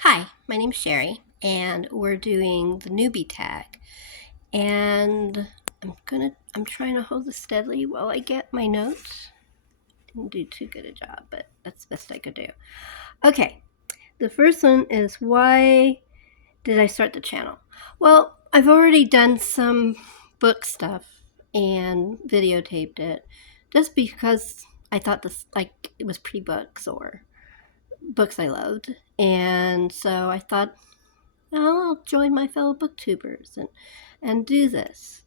Hi, my name's Sherry, and we're doing the newbie tag. And I'm trying to hold this steadily while I get my notes. Didn't do too good a job, but that's the best I could do. Okay, the first one is, why did I start the channel? Well, I've already done some book stuff and videotaped it just because I thought it was pretty books or books I loved. And so I thought, I'll join my fellow booktubers and do this.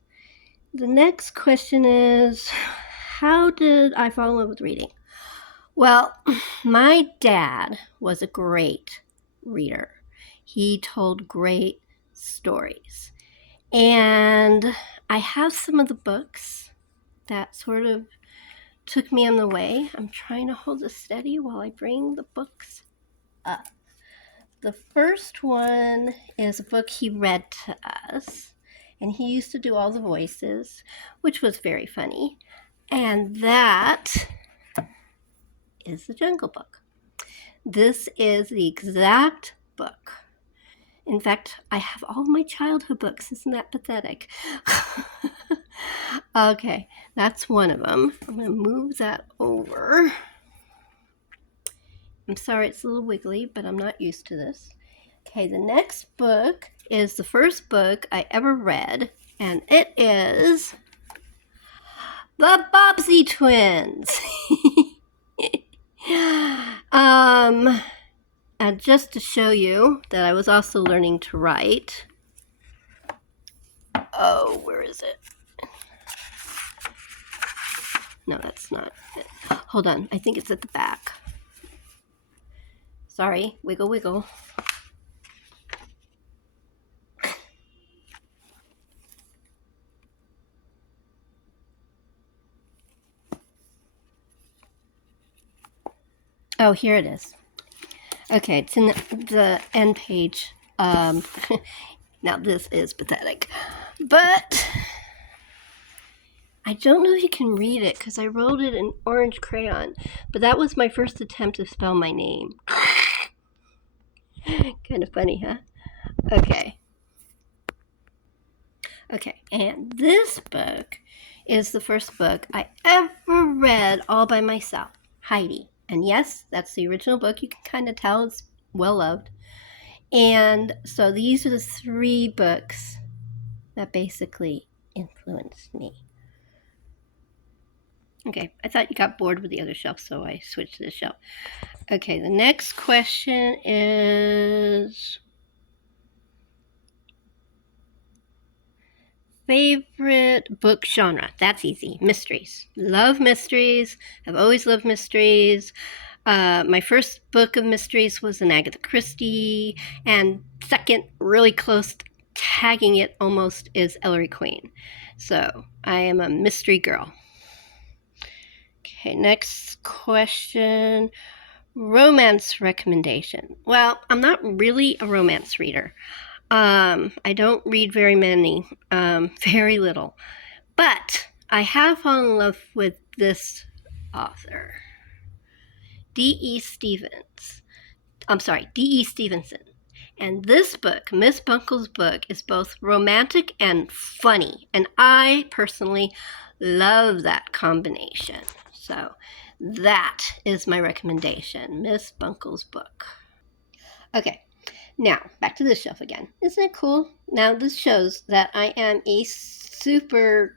The next question is, how did I fall in love with reading? Well, my dad was a great reader. He told great stories. And I have some of the books that sort of took me on the way. I'm trying to hold this steady while I bring the books up. The first one is a book he read to us, and he used to do all the voices, which was very funny. And that is The Jungle Book. This is the exact book. In fact, I have all my childhood books. Isn't that pathetic? Okay, that's one of them. I'm going to move that over. I'm sorry it's a little wiggly, but I'm not used to this. Okay, the next book is the first book I ever read, and it is The Bobbsey Twins. And just to show you that I was also learning to write. Oh, where is it? No, that's not it. Hold on, I think it's at the back. Sorry, wiggle, wiggle. Oh, here it is. Okay, it's in the end page. Now this is pathetic, but I don't know if you can read it because I wrote it in orange crayon, but that was my first attempt to spell my name. Kind of funny, huh? Okay, and this book is the first book I ever read all by myself, Heidi. And yes, that's the original book. You can kind of tell it's well loved. And so these are the three books that basically influenced me. Okay, I thought you got bored with the other shelf, so I switched to this shelf. Okay, the next question is, favorite book genre? That's easy. Mysteries. Love mysteries. I've always loved mysteries. My first book of mysteries was an Agatha Christie, and second, really close, tagging it almost, is Ellery Queen. So I am a mystery girl. Okay, next question. Romance recommendation. Well, I'm not really a romance reader. I don't read very many, very little. But I have fallen in love with this author, D.E. Stevenson. And this book, Miss Bunkle's book, is both romantic and funny. And I personally love that combination. So that is my recommendation, Miss Bunkle's book. Okay, now back to this shelf again. Isn't it cool? Now this shows that I am a super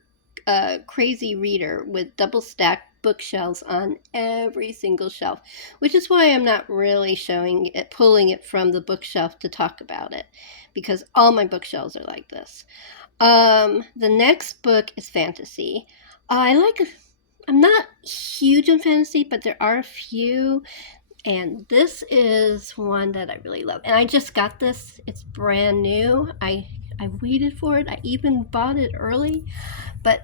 crazy reader with double stacked bookshelves on every single shelf, which is why I'm not really showing it, pulling it from the bookshelf to talk about it, because all my bookshelves are like this. The next book is fantasy. I'm not huge in fantasy, but there are a few, and this is one that I really love. And I just got this. It's brand new. I waited for it. I even bought it early, but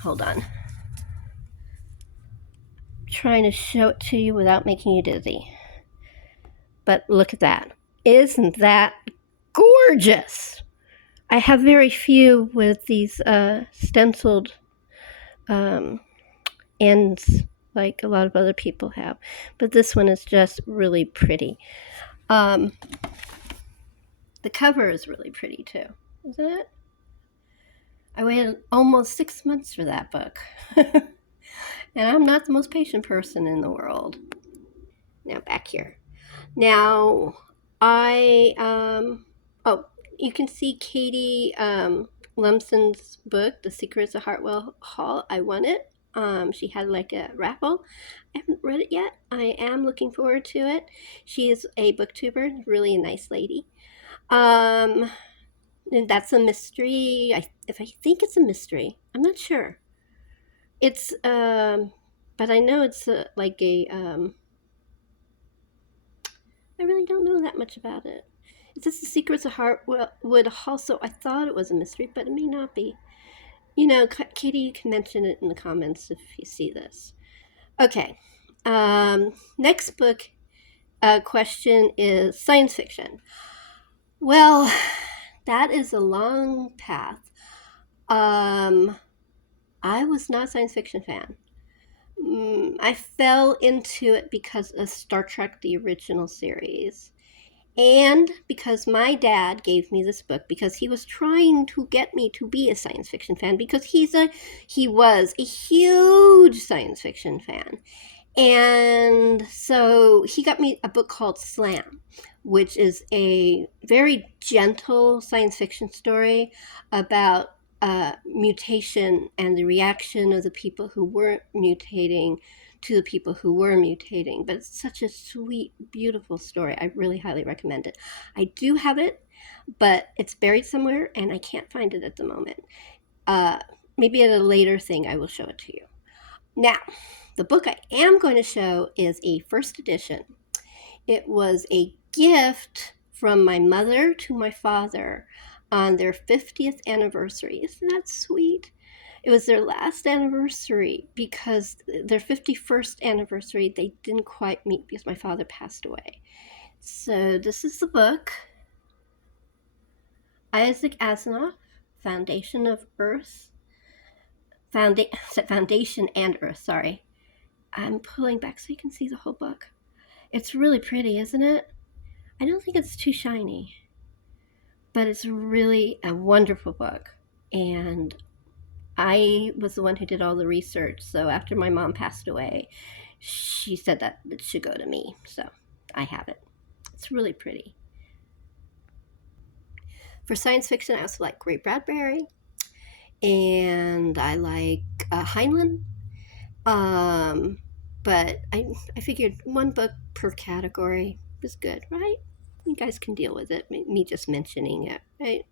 hold on. I'm trying to show it to you without making you dizzy. But look at that. Isn't that gorgeous? I have very few with these stenciled ends like a lot of other people have, but this one is just really pretty. The cover is really pretty too, isn't it? I waited almost 6 months for that book. And I'm not the most patient person in the world. Now back here. Now, oh, you can see Katie Lumsden's book, The Secrets of Hartwell Hall. I won it. She had like a raffle. I haven't read it yet. I am looking forward to it. She is a booktuber, really a nice lady. And that's a mystery. If I think it's a mystery, I'm not sure. It's, but I know it's like a, I really don't know that much about it. Is this The Secrets of Hartwood Hall? So I thought it was a mystery, but it may not be. You know, Katie, you can mention it in the comments if you see this. Okay. Next book question is science fiction. Well, that is a long path. I was not a science fiction fan. I fell into it because of Star Trek, the original series. And because my dad gave me this book because he was trying to get me to be a science fiction fan because he was a huge science fiction fan. And so he got me a book called Slam, which is a very gentle science fiction story about mutation and the reaction of the people who weren't mutating to the people who were mutating. But it's such a sweet, beautiful story. I really highly recommend it. I do have it, but it's buried somewhere and I can't find it at the moment. Maybe at a later thing I will show it to you. Now, the book I am going to show is a first edition. It was a gift from my mother to my father on their 50th anniversary. Isn't that sweet? It was their last anniversary because their 51st anniversary they didn't quite meet because my father passed away. So this is the book. Isaac Asimov, Foundation of Earth. Foundation and Earth, sorry. I'm pulling back so you can see the whole book. It's really pretty, isn't it? I don't think it's too shiny, but it's really a wonderful book. And I was the one who did all the research. So after my mom passed away, she said that it should go to me. So I have it. It's really pretty. For science fiction, I also like Ray Bradbury. And I like Heinlein. But I figured one book per category is good, right? You guys can deal with it, me just mentioning it, right?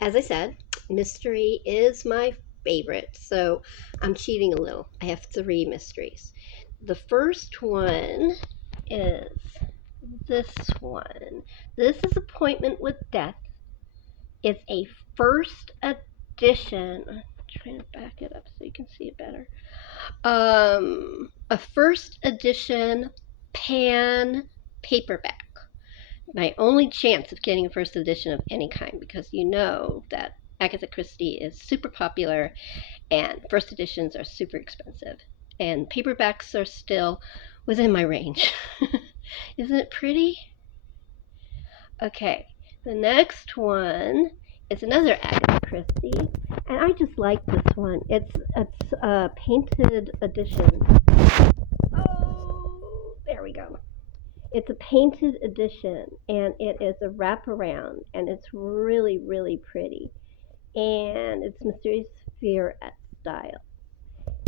As I said, mystery is my favorite, so I'm cheating a little. I have 3 mysteries. The first one is this one. This is Appointment with Death. It's a first edition. I'm trying to back it up so you can see it better. A first edition pan paperback. My only chance of getting a first edition of any kind because you know that Agatha Christie is super popular and first editions are super expensive. And paperbacks are still within my range. Isn't it pretty? Okay, the next one is another Agatha Christie, and I just like this one. It's a painted edition. Oh, there we go. It's a painted edition, and it is a wraparound, and it's really, really pretty. And it's Mysterious Sphere at Style.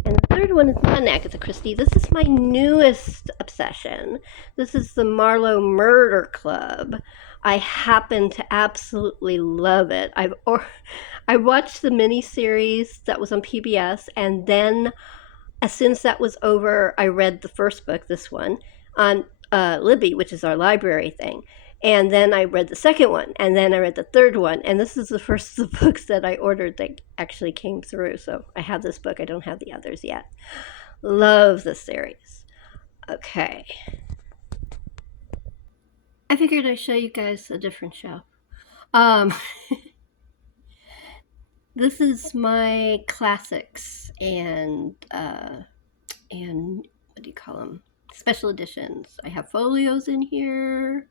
And the third one is not an Agatha Christie. This is my newest obsession. This is the Marlowe Murder Club. I happen to absolutely love it. I watched the miniseries that was on PBS, and then as soon as that was over, I read the first book, this one, on Libby, which is our library thing. And then I read the second one, and then I read the third one, and this is the first of the books that I ordered that actually came through. So I have this book. I don't have the others yet. Love the series. Okay. I figured I'd show you guys a different show. This is my classics and what do you call them? special editions. I have folios in here.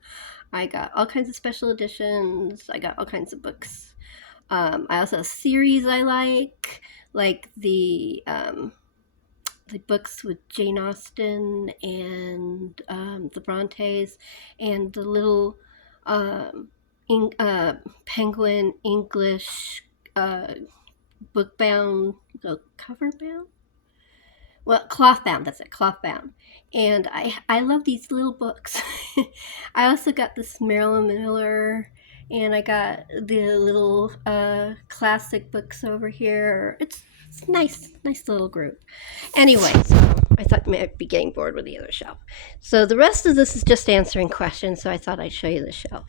I got all kinds of special editions. I got all kinds of books. I also have series I like the books with Jane Austen and the Brontes and the little Penguin English book bound, cover bound? Well, cloth bound, that's it, cloth bound. And I love these little books. I also got this Marilyn Miller, and I got the little classic books over here. It's nice little group. Anyway, so I thought you might be getting bored with the other shelf. So the rest of this is just answering questions, so I thought I'd show you the shelf.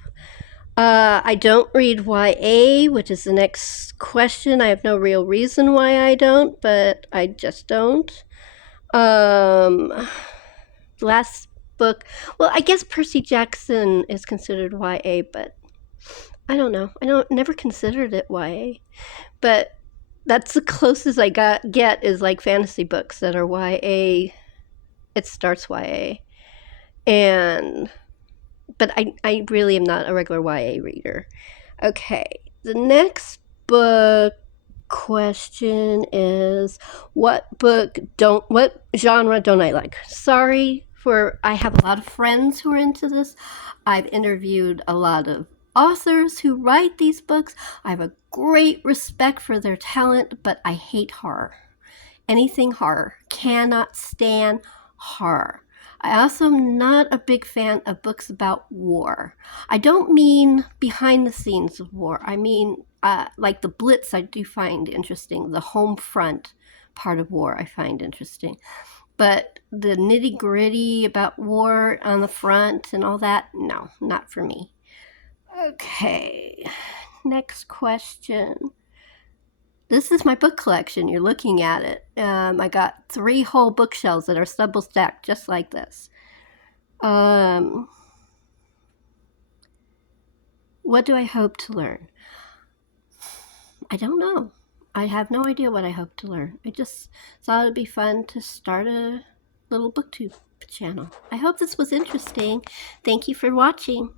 I don't read YA, which is the next question. I have no real reason why I don't, but I just don't. Last book, well, I guess Percy Jackson is considered YA, but I don't know. Never considered it YA, but that's the closest I get is like fantasy books that are YA. It starts YA, but I really am not a regular YA reader. Okay, the next book question is what genre don't I like? Sorry I have a lot of friends who are into this. I've interviewed a lot of authors who write these books. I have a great respect for their talent, but I hate horror. Anything horror. Cannot stand horror. I also am not a big fan of books about war. I don't mean behind the scenes of war. I mean like the Blitz I do find interesting. The home front part of war I find interesting. But the nitty gritty about war on the front and all that, no, not for me. Okay, next question. This is my book collection. You're looking at it. I got 3 whole bookshelves that are double stacked just like this. What do I hope to learn? I don't know. I have no idea what I hope to learn. I just thought it'd be fun to start a little booktube channel. I hope this was interesting. Thank you for watching.